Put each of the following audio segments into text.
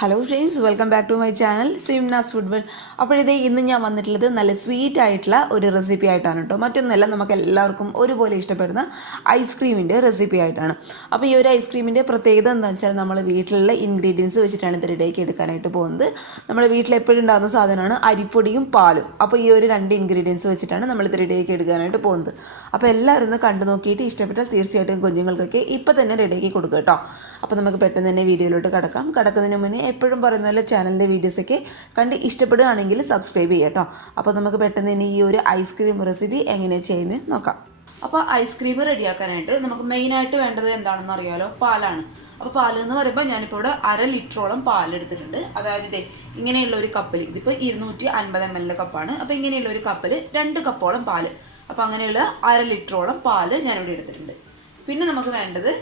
Hello friends, welcome back to my channel Simna's food world. അപ്പോഴിതേ ഇന്ന് ഞാൻ വന്നിട്ടുള്ളത് നല്ല സ്വീറ്റ് ആയിട്ടുള്ള ഒരു റെസിപ്പി ആയിട്ടാണ് കേട്ടോ. മറ്റൊന്നല്ല, നമുക്ക് എല്ലാവർക്കും ഒരുപോലെ ഇഷ്ടപ്പെടുന്ന ഐസ്ക്രീമിൻ്റെ റെസിപ്പി ആയിട്ടാണ്. അപ്പോൾ ഈ ഒരു ഐസ്ക്രീമിൻ്റെ പ്രത്യേകത എന്താണെന്ന് വെച്ചാൽ നമ്മൾ വീട്ടിലുള്ള ഇൻഗ്രീഡിയൻസ് വെച്ചിട്ടാണ് ഇത് റെഡിയാക്കി എടുക്കാനായിട്ട് പോകുന്നത്. നമ്മുടെ വീട്ടിൽ എപ്പോഴും ഉണ്ടാകുന്ന സാധനമാണ് അരിപ്പൊടിയും പാലും. അപ്പോൾ ഈ ഒരു രണ്ട് ഇൻഗ്രീഡിയൻസ് വെച്ചിട്ടാണ് നമ്മളിത് റെഡിയാക്കി എടുക്കാനായിട്ട് പോകുന്നത്. അപ്പോൾ എല്ലാവരും ഒന്ന് കണ്ടു നോക്കിയിട്ട് ഇഷ്ടപ്പെട്ടാൽ തീർച്ചയായിട്ടും കുഞ്ഞുങ്ങൾക്കൊക്കെ ഇപ്പോൾ തന്നെ റെഡിയാക്കി കൊടുക്കുക കേട്ടോ. അപ്പോൾ നമുക്ക് പെട്ടെന്ന് തന്നെ വീഡിയോയിലോട്ട് കടക്കുന്നതിന് മുന്നേ എപ്പോഴും പറയുന്ന പോലെ ചാനലിൻ്റെ വീഡിയോസൊക്കെ കണ്ട് ഇഷ്ടപ്പെടുകയാണെങ്കിൽ സബ്സ്ക്രൈബ് ചെയ്യാം കേട്ടോ. അപ്പോൾ നമുക്ക് പെട്ടെന്ന് തന്നെ ഈ ഒരു ഐസ്ക്രീം റെസിപ്പി എങ്ങനെ ചെയ്യുന്നത് നോക്കാം. അപ്പോൾ ഐസ്ക്രീം റെഡിയാക്കാനായിട്ട് നമുക്ക് മെയിനായിട്ട് വേണ്ടത് എന്താണെന്ന് അറിയാലോ, പാലാണ്. അപ്പോൾ പാൽ എന്ന് പറയുമ്പോൾ ഞാനിപ്പോൾ ഇവിടെ 1/2 ലിറ്ററോളം പാലെടുത്തിട്ടുണ്ട്. അതായത് ഇതേ ഇങ്ങനെയുള്ള ഒരു കപ്പിൽ, ഇതിപ്പോൾ 250 ml കപ്പാണ്. അപ്പോൾ ഇങ്ങനെയുള്ള ഒരു കപ്പിൽ 2 കപ്പോളം പാല്. അപ്പോൾ അങ്ങനെയുള്ള 1/2 ലിറ്ററോളം പാല് ഞാനിവിടെ എടുത്തിട്ടുണ്ട്. പിന്നെ നമുക്ക് വേണ്ടത്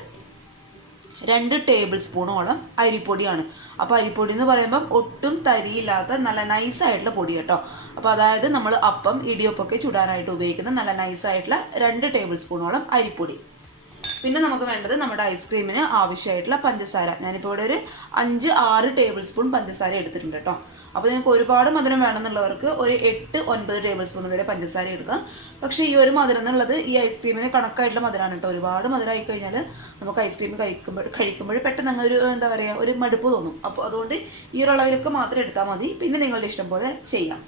2 ടേബിൾ സ്പൂണോളം അരിപ്പൊടിയാണ്. അപ്പോൾ അരിപ്പൊടി എന്ന് പറയുമ്പം ഒട്ടും തരിയില്ലാത്ത നല്ല നൈസായിട്ടുള്ള പൊടി കേട്ടോ. അപ്പോൾ അതായത് നമ്മൾ അപ്പം ഇടിയപ്പമൊക്കെ ചുടാനായിട്ട് ഉപയോഗിക്കുന്ന നല്ല നൈസായിട്ടുള്ള 2 ടേബിൾ സ്പൂണോളം അരിപ്പൊടി. പിന്നെ നമുക്ക് വേണ്ടത് നമ്മുടെ ഐസ്ക്രീമിന് ആവശ്യമായിട്ടുള്ള പഞ്ചസാര. ഞാനിപ്പോൾ ഇവിടെ ഒരു 5-6 ടേബിൾ സ്പൂൺ പഞ്ചസാര എടുത്തിട്ടുണ്ട് കേട്ടോ. അപ്പോൾ നിങ്ങൾക്ക് ഒരുപാട് മധുരം വേണമെന്നുള്ളവർക്ക് ഒരു 8-9 ടേബിൾ സ്പൂൺ വരെ പഞ്ചസാര എടുക്കാം. പക്ഷേ ഈ ഒരു മധുരം എന്നുള്ളത് ഈ ഐസ്ക്രീമിന് കണക്കായിട്ടുള്ള മധുരമാണ് കേട്ടോ. ഒരുപാട് മധുരമായി കഴിഞ്ഞാൽ നമുക്ക് ഐസ്ക്രീം കഴിക്കുമ്പോൾ പെട്ടെന്ന് അങ്ങ് ഒരു എന്താ പറയുക, ഒരു മടുപ്പ് തോന്നും. അപ്പോൾ അതുകൊണ്ട് ഈ ഒരു അളവിലൊക്കെ മാത്രം എടുത്താൽ മതി. പിന്നെ നിങ്ങളുടെ ഇഷ്ടം പോലെ ചെയ്യാം.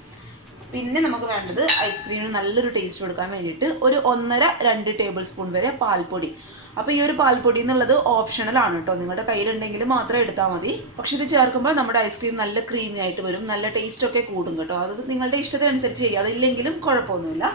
പിന്നെ നമുക്ക് വേണ്ടത് ഐസ്ക്രീമിന് നല്ലൊരു ടേസ്റ്റ് കൊടുക്കാൻ വേണ്ടിയിട്ട് ഒരു 1.5-2 ടേബിൾ സ്പൂൺ വരെ പാൽപ്പൊടി. അപ്പോൾ ഈ ഒരു പാൽപ്പൊടി എന്നുള്ളത് ഓപ്ഷണലാണ് കേട്ടോ. നിങ്ങളുടെ കയ്യിലുണ്ടെങ്കിൽ മാത്രം എടുത്താൽ മതി. പക്ഷെ ഇത് ചേർക്കുമ്പോൾ നമ്മുടെ ഐസ്ക്രീം നല്ല ക്രീമി ആയിട്ട് വരും, നല്ല ടേസ്റ്റൊക്കെ കൂടും കേട്ടോ. അത് നിങ്ങളുടെ ഇഷ്ടത്തിനനുസരിച്ച് ചെയ്യുക, അതില്ലെങ്കിലും കുഴപ്പമൊന്നുമില്ല.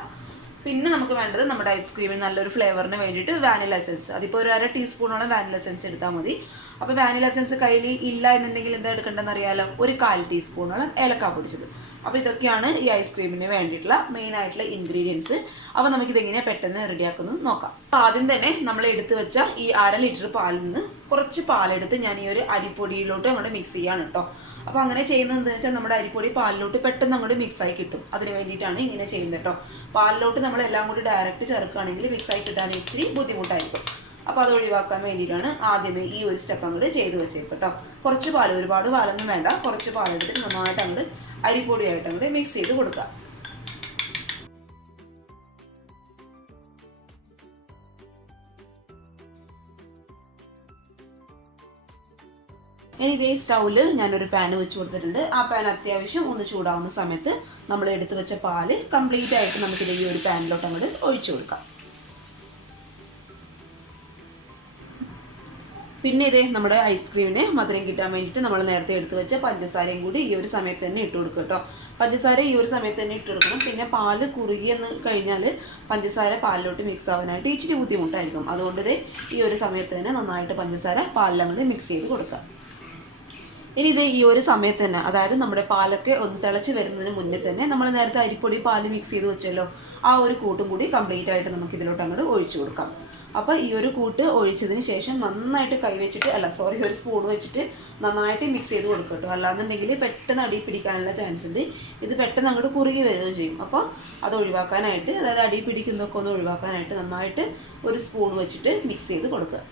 പിന്നെ നമുക്ക് വേണ്ടത് നമ്മുടെ ഐസ്ക്രീമിന് നല്ലൊരു ഫ്ലേവറിന് വേണ്ടിയിട്ട് വാനില എസൻസ്. അതിപ്പോൾ ഒരു 1/2 ടീസ്പൂണോളം വാനില എസൻസ് എടുത്താൽ മതി. അപ്പോൾ വാനില എസൻസ് കയ്യിൽ ഇല്ല എന്നുണ്ടെങ്കിൽ എന്താ എടുക്കേണ്ടതെന്ന് അറിയാലോ, ഒരു 1/4 ടീസ്പൂണോളം ഏലക്ക പൊടിച്ചത്. അപ്പോൾ ഇതൊക്കെയാണ് ഈ ഐസ്ക്രീമിന് വേണ്ടിയിട്ടുള്ള മെയിൻ ആയിട്ടുള്ള ഇൻഗ്രീഡിയൻസ്. അപ്പോൾ നമുക്കിതെങ്ങനെയാണ് പെട്ടെന്ന് റെഡിയാക്കുന്നത് നോക്കാം. അപ്പോൾ ആദ്യം തന്നെ നമ്മൾ എടുത്തു വെച്ച ഈ 1/2 ലിറ്റർ പാലിൽ നിന്ന് കുറച്ച് പാലെടുത്ത് ഞാൻ ഈ ഒരു അരിപ്പൊടിയിലോട്ട് അങ്ങോട്ട് മിക്സ് ചെയ്യാണ് കേട്ടോ. അപ്പോൾ അങ്ങനെ ചെയ്യുന്നത് എന്താണെന്ന് വെച്ചാൽ നമ്മുടെ അരിപ്പൊടി പാലിലോട്ട് പെട്ടെന്ന് അങ്ങോട്ട് മിക്സായി കിട്ടും. അതിന് വേണ്ടിയിട്ടാണ് ഇങ്ങനെ ചെയ്യുന്നത് കേട്ടോ. പാലിലോട്ട് നമ്മളെല്ലാം കൂടി ഡയറക്റ്റ് ചേർക്കുകയാണെങ്കിൽ മിക്സായി കിട്ടാൻ ഇച്ചിരി ബുദ്ധിമുട്ടായിരിക്കും. അപ്പോൾ അത് ഒഴിവാക്കാൻ വേണ്ടിയിട്ടാണ് ആദ്യമേ ഈ ഒരു സ്റ്റെപ്പ് അങ്ങോട്ട് ചെയ്ത് വെച്ചേക്കും കേട്ടോ. കുറച്ച് പാൽ, ഒരുപാട് പാലൊന്നും വേണ്ട, കുറച്ച് പാലെടുത്ത് നന്നായിട്ട് അങ്ങോട്ട് അരിപ്പൊടിയായിട്ട് അങ്ങോട്ട് മിക്സ് ചെയ്ത് കൊടുക്കുക. ഇനി ഇതേ സ്റ്റൗവിൽ ഞാനൊരു പാൻ വെച്ച് കൊടുത്തിട്ടുണ്ട്. ആ പാൻ അത്യാവശ്യം ഒന്ന് ചൂടാവുന്ന സമയത്ത് നമ്മൾ എടുത്ത് വെച്ച പാല് കംപ്ലീറ്റ് ആയിട്ട് നമുക്കിത് ഈ ഒരു പാനിലോട്ട് അങ്ങോട്ട് ഒഴിച്ചു കൊടുക്കാം. പിന്നെ ഇതേ നമ്മുടെ ഐസ്ക്രീമിന് മധുരം കിട്ടാൻ വേണ്ടിയിട്ട് നമ്മൾ നേരത്തെ എടുത്ത് വെച്ച പഞ്ചസാരയും കൂടി ഈ ഒരു സമയത്ത് തന്നെ ഇട്ട് കൊടുക്കും കേട്ടോ. പഞ്ചസാര ഈ ഒരു സമയത്ത് തന്നെ ഇട്ട് കൊടുക്കണം. പിന്നെ പാല് കുറുകിയെന്ന് കഴിഞ്ഞാൽ പഞ്ചസാര പാലിലോട്ട് മിക്സ് ആവാനായിട്ട് ഇച്ചിരി ബുദ്ധിമുട്ടായിരിക്കും. അതുകൊണ്ട് ഈ ഒരു സമയത്ത് തന്നെ നന്നായിട്ട് പഞ്ചസാര പാലിലങ്ങോട്ട് മിക്സ് ചെയ്ത് കൊടുക്കുക. ഇനി ഇത് ഈ ഒരു സമയത്ത് തന്നെ, അതായത് നമ്മുടെ പാലൊക്കെ ഒന്ന് തിളച്ച് വരുന്നതിന് മുന്നേ തന്നെ നമ്മൾ നേരത്തെ അരിപ്പൊടി പാല് മിക്സ് ചെയ്ത് വെച്ചല്ലോ, ആ ഒരു കൂട്ടും കൂടി കംപ്ലീറ്റ് ആയിട്ട് നമുക്ക് ഇതിലോട്ട് അങ്ങോട്ട് ഒഴിച്ചു കൊടുക്കാം. അപ്പോൾ ഈ ഒരു കൂട്ട് ഒഴിച്ചതിന് ശേഷം നന്നായിട്ട് ഒരു സ്പൂൺ വെച്ചിട്ട് നന്നായിട്ട് മിക്സ് ചെയ്ത് കൊടുക്കുക കേട്ടോ. അല്ലാന്നുണ്ടെങ്കിൽ പെട്ടെന്ന് അടി പിടിക്കാനുള്ള ചാൻസ് ഉണ്ട്. ഇത് പെട്ടെന്ന് അങ്ങോട്ട് കുറുകി വരികയും ചെയ്യും. അപ്പോൾ അത് ഒഴിവാക്കാനായിട്ട്, അതായത് അടി പിടിക്കുന്നതൊക്കെ ഒന്ന് ഒഴിവാക്കാനായിട്ട് നന്നായിട്ട് ഒരു സ്പൂൺ വെച്ചിട്ട് മിക്സ് ചെയ്ത് കൊടുക്കുക.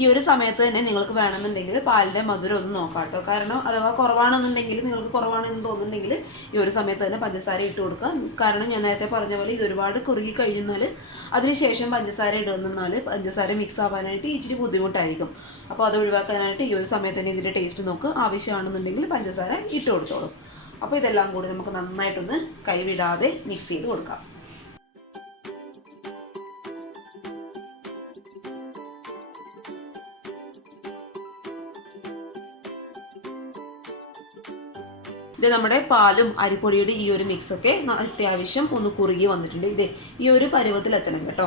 ഈ ഒരു സമയത്ത് തന്നെ നിങ്ങൾക്ക് വേണമെന്നുണ്ടെങ്കിൽ പാലിൻ്റെ മധുരം ഒന്ന് നോക്കാം കേട്ടോ. കാരണം അഥവാ കുറവാണെന്നുണ്ടെങ്കിൽ, നിങ്ങൾക്ക് കുറവാണെന്ന് തോന്നുന്നുണ്ടെങ്കിൽ ഈ ഒരു സമയത്ത് തന്നെ പഞ്ചസാര ഇട്ട് കൊടുക്കുക. കാരണം ഞാൻ നേരത്തെ പറഞ്ഞ പോലെ ഇത് ഒരുപാട് കുറുകി കഴിഞ്ഞാൽ അതിനുശേഷം പഞ്ചസാര ഇടുന്നാൽ പഞ്ചസാര മിക്സ് ആവാനായിട്ട് ഇച്ചിരി ബുദ്ധിമുട്ടായിരിക്കും. അപ്പോൾ അത് ഒഴിവാക്കാനായിട്ട് ഈ ഒരു സമയത്ത് തന്നെ ഇതിൻ്റെ ടേസ്റ്റ് നോക്കുക. ആവശ്യമാണെന്നുണ്ടെങ്കിൽ പഞ്ചസാര ഇട്ട് കൊടുത്തോളൂ. അപ്പോൾ ഇതെല്ലാം കൂടി നമുക്ക് നന്നായിട്ടൊന്ന് കൈവിടാതെ മിക്സ് ചെയ്ത് കൊടുക്കാം. ഇത് നമ്മുടെ പാലും അരിപ്പൊടിയുടെ ഈ ഒരു മിക്സൊക്കെ അത്യാവശ്യം ഒന്ന് കുറുകി വന്നിട്ടുണ്ട്. ഈ ഒരു പരുവത്തിൽ എത്തണം കേട്ടോ.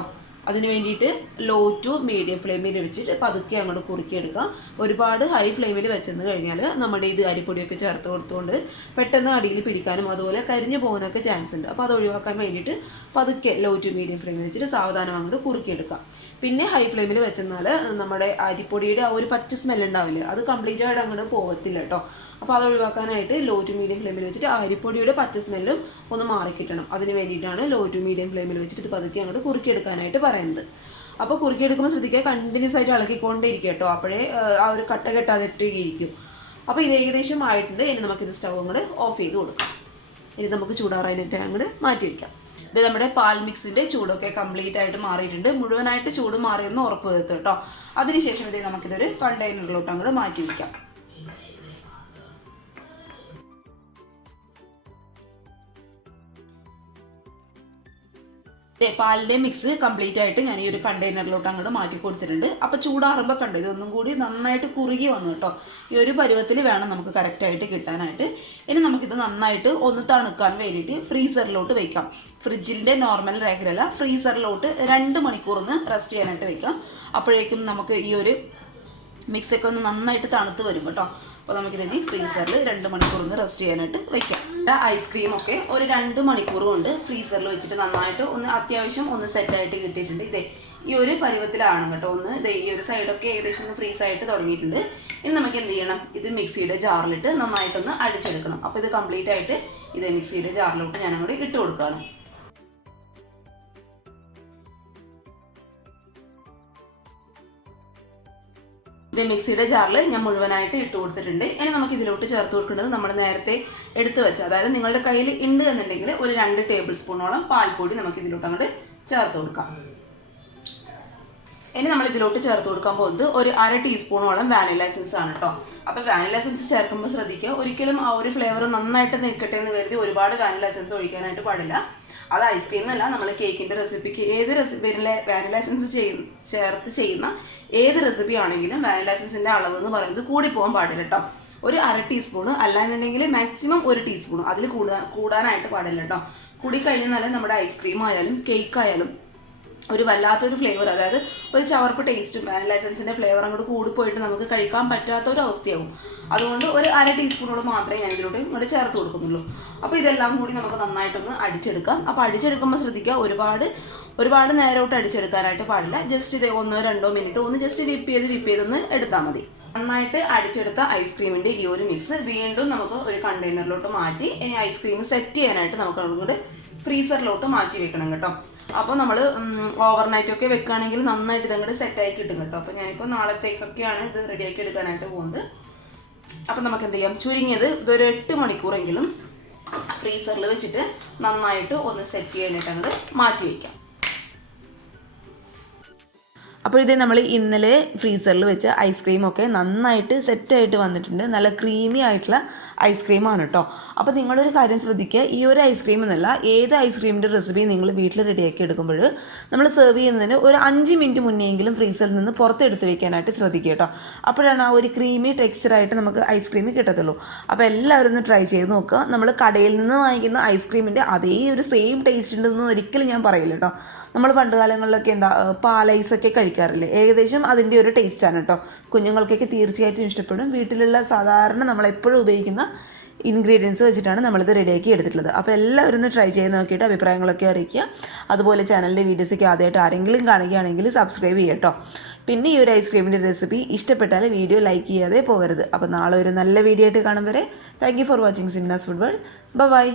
അതിന് വേണ്ടിയിട്ട് ലോ ടു മീഡിയം ഫ്ലെയിമിൽ വെച്ചിട്ട് പതുക്കെ അങ്ങോട്ട് കുറുക്കിയെടുക്കുക. ഒരുപാട് ഹൈ ഫ്ലെയിമിൽ വെച്ചെന്ന് കഴിഞ്ഞാൽ നമ്മുടെ ഇത് അരിപ്പൊടിയൊക്കെ ചേർത്ത് കൊടുത്തുകൊണ്ട് പെട്ടെന്ന് അടിയിൽ പിടിക്കാനും അതുപോലെ കരിഞ്ഞു പോകാനൊക്കെ ചാൻസ് ഉണ്ട്. അപ്പോൾ അത് ഒഴിവാക്കാൻ വേണ്ടിയിട്ട് പതുക്കെ ലോ ടു മീഡിയം ഫ്ലെയിമിൽ വെച്ചിട്ട് സാവധാനം അങ്ങോട്ട് കുറുക്കിയെടുക്കുക. പിന്നെ ഹൈ ഫ്ലെയിമിൽ വെച്ചെന്നാൽ നമ്മുടെ അരിപ്പൊടിയുടെ ആ ഒരു പച്ച സ്മെല്ല് ഉണ്ടാവില്ല, അത് കംപ്ലീറ്റ് ആയിട്ട് അങ്ങോട്ട് പോകത്തില്ല കേട്ടോ. അപ്പോൾ അത് ഒഴിവാക്കാനായിട്ട് ലോ ടു മീഡിയം ഫ്ലെയിമിൽ വെച്ചിട്ട് അരിപ്പൊടിയുടെ പച്ച സ്മെല്ലും ഒന്ന് മാറി കിട്ടണം. അതിന് വേണ്ടിയിട്ടാണ് ലോ ടു മീഡിയം ഫ്ലെയിമിൽ വെച്ചിട്ട് ഇത് പതുക്കെ അങ്ങോട്ട് കുറുക്കിയെടുക്കാനായിട്ട് പറയുന്നത്. അപ്പോൾ കുറുക്കിയെടുക്കുമ്പോൾ ശ്രദ്ധിക്കുക, കണ്ടിന്യൂസ് ആയിട്ട് ഇളക്കിക്കൊണ്ടേ ഇരിക്കുക കേട്ടോ, അപ്പോഴേ ആ ഒരു കട്ട കെട്ടാതിട്ട് ഇരിക്കും. അപ്പോൾ ഇത് ഏകദേശം ആയിട്ടുണ്ട്. ഇനി നമുക്കിത് സ്റ്റവ് അങ്ങോട്ട് ഓഫ് ചെയ്ത് കൊടുക്കാം. ഇനി നമുക്ക് ചൂടാറാനായിട്ട് അങ്ങോട്ട് മാറ്റി വയ്ക്കാം. ഇത് നമ്മുടെ പാൽ മിക്സിൻ്റെ ചൂടൊക്കെ കംപ്ലീറ്റ് ആയിട്ട് മാറിയിട്ടുണ്ട്. മുഴുവനായിട്ട് ചൂട് മാറിയെന്ന് ഉറപ്പ് വരുത്തുക കേട്ടോ. അതിനുശേഷം ഇത് നമുക്കിതൊരു കണ്ടെയ്നറിലോട്ട് അങ്ങോട്ട് മാറ്റി വയ്ക്കാം. പാലിൻ്റെ മിക്സ് കംപ്ലീറ്റ് ആയിട്ട് ഞാൻ ഈ ഒരു കണ്ടെയ്നറിലോട്ട് അങ്ങോട്ട് മാറ്റി കൊടുത്തിട്ടുണ്ട്. അപ്പോൾ ചൂടാറുമ്പോൾ കണ്ടോ, ഇതൊന്നും കൂടി നന്നായിട്ട് കുറുകി വന്നു കേട്ടോ. ഈ ഒരു പരുവത്തിൽ വേണം നമുക്ക് കറക്റ്റായിട്ട് കിട്ടാനായിട്ട്. ഇനി നമുക്കിത് നന്നായിട്ട് ഒന്ന് തണുക്കാൻ വേണ്ടിയിട്ട് ഫ്രീസറിലോട്ട് വയ്ക്കാം. ഫ്രിഡ്ജിൻ്റെ നോർമൽ റേഖയിലല്ല, ഫ്രീസറിലോട്ട് 2 മണിക്കൂർ ഒന്ന് റെസ്റ്റ് ചെയ്യാനായിട്ട് വയ്ക്കാം. അപ്പോഴേക്കും നമുക്ക് ഈ ഒരു മിക്സൊക്കെ ഒന്ന് നന്നായിട്ട് തണുത്ത് വരും കേട്ടോ. അപ്പോൾ നമുക്കിതിന് ഫ്രീസറിൽ 2 മണിക്കൂർ ഒന്ന് റെസ്റ്റ് ചെയ്യാനായിട്ട് വയ്ക്കാം. ഐസ്ക്രീമൊക്കെ ഒരു 2 മണിക്കൂർ കൊണ്ട് ഫ്രീസറിൽ വെച്ചിട്ട് നന്നായിട്ട് ഒന്ന് അത്യാവശ്യം ഒന്ന് സെറ്റായിട്ട് കിട്ടിയിട്ടുണ്ട്. ഇതേ ഈ ഒരു പരുവത്തിലാണ് കേട്ടോ. ഒന്ന് ഇതേ ഈ ഒരു സൈഡൊക്കെ ഏകദേശം ഒന്ന് ഫ്രീസായിട്ട് തുടങ്ങിയിട്ടുണ്ട്. ഇനി നമുക്ക് എന്ത് ചെയ്യണം, ഇത് മിക്സിയുടെ ജാറിലിട്ട് നന്നായിട്ടൊന്ന് അടിച്ചെടുക്കണം. അപ്പോൾ ഇത് കംപ്ലീറ്റ് ആയിട്ട് ഇതേ മിക്സിയുടെ ജാറിലോട്ട് ഞാൻ അങ്ങോട്ട് ഇട്ട് കൊടുക്കുകയാണ്. ഇത് മിക്സിയുടെ ജാറിൽ ഞാൻ മുഴുവനായിട്ട് ഇട്ട് കൊടുത്തിട്ടുണ്ട്. ഇനി നമുക്ക് ഇതിലോട്ട് ചേർത്ത് കൊടുക്കേണ്ടത് നമ്മൾ നേരത്തെ എടുത്തു വെച്ച, അതായത് നിങ്ങളുടെ കയ്യിൽ ഉണ്ട് എന്നുണ്ടെങ്കിൽ ഒരു 2 ടേബിൾ സ്പൂണോളം പാൽപ്പൊടി നമുക്ക് ഇതിലോട്ട് അങ്ങോട്ട് ചേർത്ത് കൊടുക്കാം. ഇനി നമ്മൾ ഇതിലോട്ട് ചേർത്ത് കൊടുക്കാൻ പോകുന്നത് ഒരു 1/2 ടീസ്പൂണോളം വാനില എസൻസ് ആണ് കേട്ടോ. അപ്പോൾ വാനില എസൻസ് ചേർക്കുമ്പോൾ ശ്രദ്ധിക്കുക, ഒരിക്കലും ആ ഒരു ഫ്ലേവർ നന്നായിട്ട് നിൽക്കട്ടെ എന്ന് കരുതി ഒരുപാട് വാനില എസൻസ് ഒഴിക്കാനായിട്ട് പാടില്ല. അത് ഐസ്ക്രീമെന്നല്ല, നമ്മൾ കേക്കിൻ്റെ റെസിപ്പിക്ക് ഏത് വാനില എസൻസ് ചേർത്ത് ചെയ്യുന്ന ഏത് റെസിപ്പി ആണെങ്കിലും വാനില എസൻസിൻ്റെ അളവ് എന്ന് പറയുന്നത് കൂടിപ്പോകാൻ പാടില്ല കേട്ടോ. ഒരു 1/2 ടീസ്പൂണ് അല്ല എന്നുണ്ടെങ്കിൽ മാക്സിമം 1 ടീസ്പൂൺ, അതിൽ കൂടാനായിട്ട് പാടില്ല കേട്ടോ. കൂടിക്കഴിഞ്ഞാൽ നമ്മുടെ ഐസ്ക്രീം ആയാലും കേക്ക് ആയാലും ഒരു വല്ലാത്തൊരു ഫ്ലേവർ, അതായത് ഒരു ചവർപ്പ് ടേസ്റ്റും വാനില എസൻസിൻ്റെ ഫ്ലേവർ അങ്ങോട്ട് കൂടിപ്പോയിട്ട് നമുക്ക് കഴിക്കാൻ പറ്റാത്തൊരവസ്ഥയാവും. അതുകൊണ്ട് ഒരു 1/2 ടീസ്പൂണോളം മാത്രമേ ഞാൻ ഇതിലോട്ട് ഇങ്ങോട്ട് ചേർത്ത് കൊടുക്കുന്നുള്ളൂ. അപ്പോൾ ഇതെല്ലാം കൂടി നമുക്ക് നന്നായിട്ടൊന്ന് അടിച്ചെടുക്കാം. അപ്പോൾ അടിച്ചെടുക്കുമ്പോൾ ശ്രദ്ധിക്കുക, ഒരുപാട് നേരോട്ട് അടിച്ചെടുക്കാനായിട്ട് പാടില്ല. ജസ്റ്റ് ഇത് 1-2 മിനിറ്റ് ഒന്ന് ജസ്റ്റ് വിപ്പ് ചെയ്തൊന്ന് എടുത്താൽ മതി. നന്നായിട്ട് അടിച്ചെടുത്ത ഐസ്ക്രീമിൻ്റെ ഈ ഒരു മിക്സ് വീണ്ടും നമുക്ക് ഒരു കണ്ടെയ്നറിലോട്ട് മാറ്റി ഇനി ഐസ്ക്രീം സെറ്റ് ചെയ്യാനായിട്ട് നമുക്ക് അങ്ങോട്ട് ഫ്രീസറിലോട്ട് മാറ്റി വെക്കണം കേട്ടോ. അപ്പോൾ നമ്മൾ ഓവർനൈറ്റൊക്കെ വെക്കുകയാണെങ്കിൽ നന്നായിട്ട് ഇതങ്ങോട്ട് സെറ്റായി കിട്ടും കേട്ടോ. അപ്പോൾ ഞാനിപ്പോൾ നാളത്തേക്കൊക്കെയാണ് ഇത് റെഡിയാക്കി എടുക്കാനായിട്ട് പോകുന്നത്. അപ്പം നമുക്ക് എന്ത് ചെയ്യാം, ചുരുങ്ങിയത് ഇതൊരു 8 മണിക്കൂറെങ്കിലും ഫ്രീസറിൽ വെച്ചിട്ട് നന്നായിട്ട് ഒന്ന് സെറ്റ് ചെയ്യാനായിട്ട് അങ്ങോട്ട് മാറ്റി വയ്ക്കാം. അപ്പോൾ ഇത് നമ്മൾ ഇന്നലെ ഫ്രീസറിൽ വെച്ച ഐസ്ക്രീമൊക്കെ നന്നായിട്ട് സെറ്റായിട്ട് വന്നിട്ടുണ്ട്. നല്ല ക്രീമി ആയിട്ടുള്ള ഐസ്ക്രീമാണ് കേട്ടോ. അപ്പോൾ നിങ്ങളൊരു കാര്യം ശ്രദ്ധിക്കുക, ഈ ഒരു ഐസ്ക്രീം എന്നല്ല, ഏത് ഐസ്ക്രീമിൻ്റെ റെസിപ്പി നിങ്ങൾ വീട്ടിൽ റെഡിയാക്കി എടുക്കുമ്പോൾ നമ്മൾ സെർവ് ചെയ്യുന്നതിന് ഒരു 5 മിനിറ്റ് മുന്നെയെങ്കിലും ഫ്രീസറിൽ നിന്ന് പുറത്തെടുത്ത് വെക്കാനായിട്ട് ശ്രദ്ധിക്കുക കേട്ടോ. അപ്പോഴാണ് ആ ഒരു ക്രീമി ടെക്സ്ചറായിട്ട് നമുക്ക് ഐസ്ക്രീം കിട്ടത്തുള്ളൂ. അപ്പോൾ എല്ലാവരും ഒന്ന് ട്രൈ ചെയ്ത് നോക്കുക. നമ്മൾ കടയിൽ നിന്ന് വാങ്ങിക്കുന്ന ഐസ്ക്രീമിൻ്റെ അതേ ഒരു സെയിം ടേസ്റ്റ് ഉണ്ടെന്ന് ഒരിക്കലും ഞാൻ പറയില്ല കേട്ടോ. നമ്മൾ പണ്ട് കാലങ്ങളിലൊക്കെ പാലൈസൊക്കെ കഴിക്കാറില്ലേ, ഏകദേശം അതിൻ്റെ ഒരു ടേസ്റ്റാണ് കേട്ടോ. കുഞ്ഞുങ്ങൾക്കൊക്കെ തീർച്ചയായിട്ടും ഇഷ്ടപ്പെടും. വീട്ടിലുള്ള സാധാരണ നമ്മളെപ്പോഴും ഉപയോഗിക്കുന്ന ഇൻഗ്രീഡിയൻസ് വെച്ചിട്ടാണ് നമ്മളിത് റെഡിയാക്കി എടുത്തിട്ടുള്ളത്. അപ്പോൾ എല്ലാവരും ഒന്ന് ട്രൈ ചെയ്ത് നോക്കിയിട്ട് അഭിപ്രായങ്ങളൊക്കെ അറിയിക്കുക. അതുപോലെ ചാനലിൻ്റെ വീഡിയോസൊക്കെ ആദ്യമായിട്ട് ആരെങ്കിലും കാണുകയാണെങ്കിൽ സബ്സ്ക്രൈബ് ചെയ്യുക കേട്ടോ. പിന്നെ ഈ ഒരു ഐസ്ക്രീമിൻ്റെ റെസിപ്പി ഇഷ്ടപ്പെട്ടാൽ വീഡിയോ ലൈക്ക് ചെയ്യാതെ പോകരുത്. അപ്പോൾ നാളെ ഒരു നല്ല വീഡിയോ ആയിട്ട് കാണും വരെ thank you for watching Simna's food world. By.